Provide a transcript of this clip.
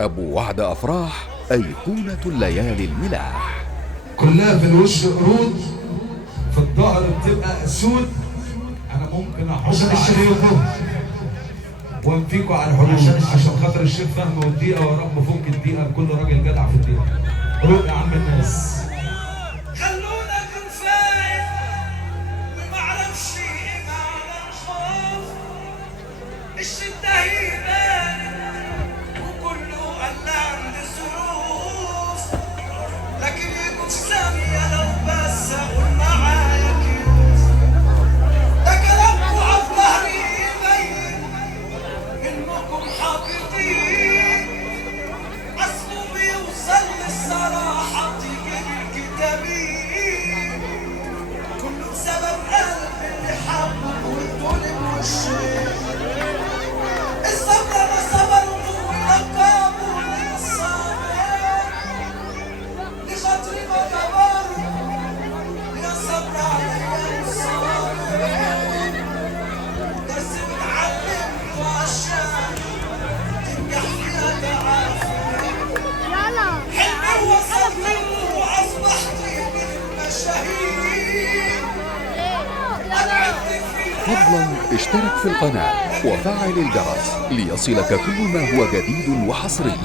أبو وعد أفراح، أيقونة الليالي الملاح. كلها في الوش قرود، في الظهر بتبقى اسود. انا ممكن احط عليكم وانفيكوا على الحدود عشان خاطر الشيخ فهمي والدقيقه، ويا رب فك الدقيقه لكل راجل جدع في الدقيقه. روق يا عم الناس. خلونا نفاعل وما اعرفش ايه معنى الخوف. الشده هيبان وكله قال عندي ظروف، لكن يكون ثانيه لو بس اقول معايا كيوف. ده كلامكوا على ظهري يبين انكم حاقدين، اصله بيوصل للصراحه تجيب الكتابين. كله بسبب قلب اللي حبه والظلم والشيء. الصبر انا صبرته ولقبوا لي الصابر، لخاطري ما جبرت يا صبر عليا الصابر. درس اتعلمته عشان تنجح فيها تعافر. حلمي وصلت له واصبحت من المشاهير. فضلا اشترك في القناة وفعل الجرس ليصلك كل ما هو جديد وحصري.